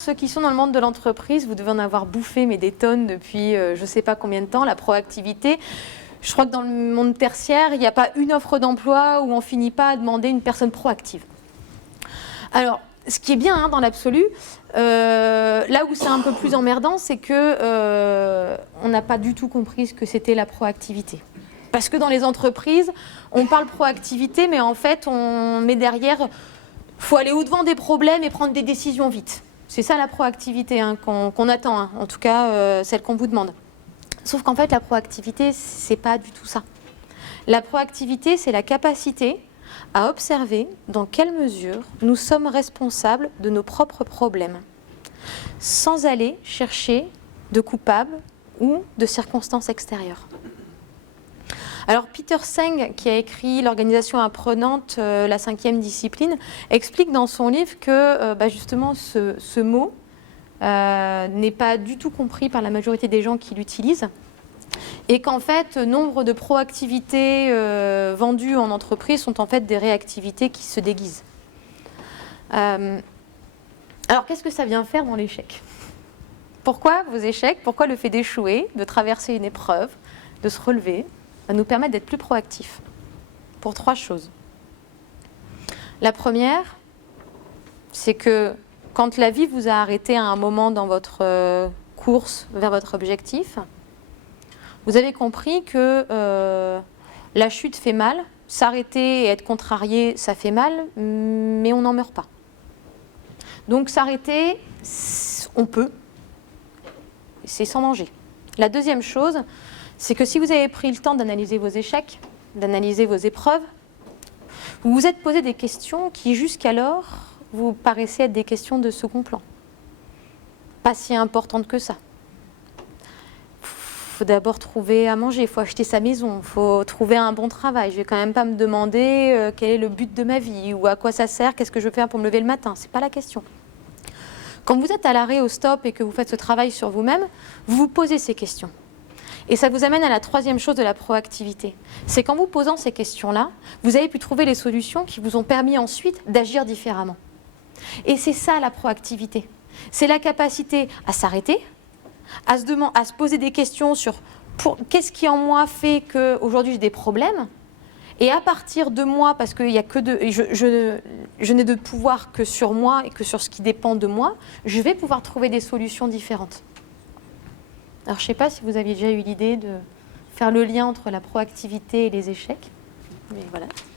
Ceux qui sont dans le monde de l'entreprise, vous devez en avoir bouffé mais des tonnes depuis je ne sais pas combien de temps, la proactivité. Je crois que dans le monde tertiaire, il n'y a pas une offre d'emploi où on ne finit pas à demander une personne proactive. Alors, ce qui est bien dans l'absolu, là où c'est un peu plus emmerdant, c'est que on n'a pas du tout compris ce que c'était la proactivité. Parce que dans les entreprises, on parle proactivité, mais en fait, on met derrière, il faut aller au-devant des problèmes et prendre des décisions vite. C'est ça la proactivité qu'on attend, en tout cas celle qu'on vous demande. Sauf qu'en fait, la proactivité, c'est pas du tout ça. La proactivité, c'est la capacité à observer dans quelle mesure nous sommes responsables de nos propres problèmes, sans aller chercher de coupables ou de circonstances extérieures. Alors Peter Senge, qui a écrit L'organisation apprenante, la 5e discipline, explique dans son livre que justement ce mot n'est pas du tout compris par la majorité des gens qui l'utilisent et qu'en fait, nombre de proactivités vendues en entreprise sont en fait des réactivités qui se déguisent. Alors qu'est-ce que ça vient faire dans l'échec ? Pourquoi vos échecs ? Pourquoi le fait d'échouer, de traverser une épreuve, de se relever va nous permettre d'être plus proactifs? Pour 3 choses. La première, c'est que quand la vie vous a arrêté à un moment dans votre course vers votre objectif, vous avez compris que la chute fait mal, s'arrêter et être contrarié, ça fait mal, mais on n'en meurt pas. Donc s'arrêter, on peut, c'est sans danger. La deuxième chose, c'est que si vous avez pris le temps d'analyser vos échecs, d'analyser vos épreuves, vous vous êtes posé des questions qui jusqu'alors vous paraissaient être des questions de second plan. Pas si importantes que ça. Il faut d'abord trouver à manger, il faut acheter sa maison, il faut trouver un bon travail. Je ne vais quand même pas me demander quel est le but de ma vie ou à quoi ça sert, qu'est-ce que je veux faire pour me lever le matin. Ce n'est pas la question. Quand vous êtes à l'arrêt, au stop et que vous faites ce travail sur vous-même, vous vous posez ces questions. Et ça vous amène à la 3e chose de la proactivité. C'est qu'en vous posant ces questions-là, vous avez pu trouver les solutions qui vous ont permis ensuite d'agir différemment. Et c'est ça la proactivité. C'est la capacité à s'arrêter, à se poser des questions sur qu'est-ce qui en moi fait qu'aujourd'hui j'ai des problèmes, et à partir de moi, parce qu'il y a que je n'ai de pouvoir que sur moi et que sur ce qui dépend de moi, je vais pouvoir trouver des solutions différentes. Alors je ne sais pas si vous aviez déjà eu l'idée de faire le lien entre la proactivité et les échecs, mais voilà.